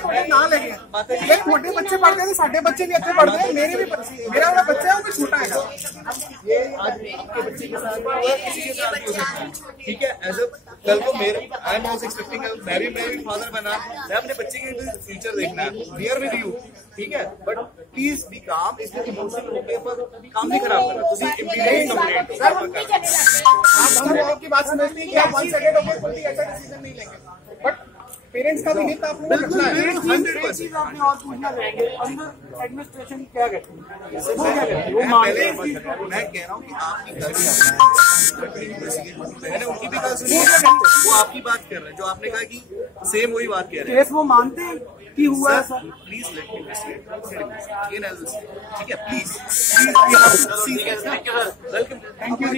थोड़े ना लगे छोटे बच्चे पढ़ते थे, साढ़े बच्चे भी अच्छे पढ़ते हैं, मेरे भी मेरा वाला बच्चा है वो भी छोटा है। ये आज आपके बच्चे के साथ किसी के साथ हो सकता है, ठीक है। एज कल को मेरे आई एम ऑल्सो एक्सपेक्टिंग मैं भी फादर बना, मैं अपने बच्चे के फ्यूचर देखना है, हियर विद यू, ठीक है। बट प्लीज बी काम, इसमें इमोशनल होके पर काम नहीं खराब करना। आपकी बात समझती है कि आप 1 सेकंड हो गए कोई ऐसा डिसीजन नहीं लेंगे, बट पेरेंट्स का भी हित आप लोगों को रखना है। एक चीज आपने और पूछना रहेंगे, अंदर एडमिनिस्ट्रेशन क्या कहती है, वो क्या कहती है, वो मानते हैं। मैं कह रहा हूँ कि आपकी मैंने उनकी भी बात सुनी, वो आपकी बात कर रहे हैं, जो आपने कहा कि सेम वही बात कह रहे हैं। केस वो मानते हैं कि हुआ ऐसा। प्लीज लेट मी ठीक है, प्लीज वेलकम। Thank you.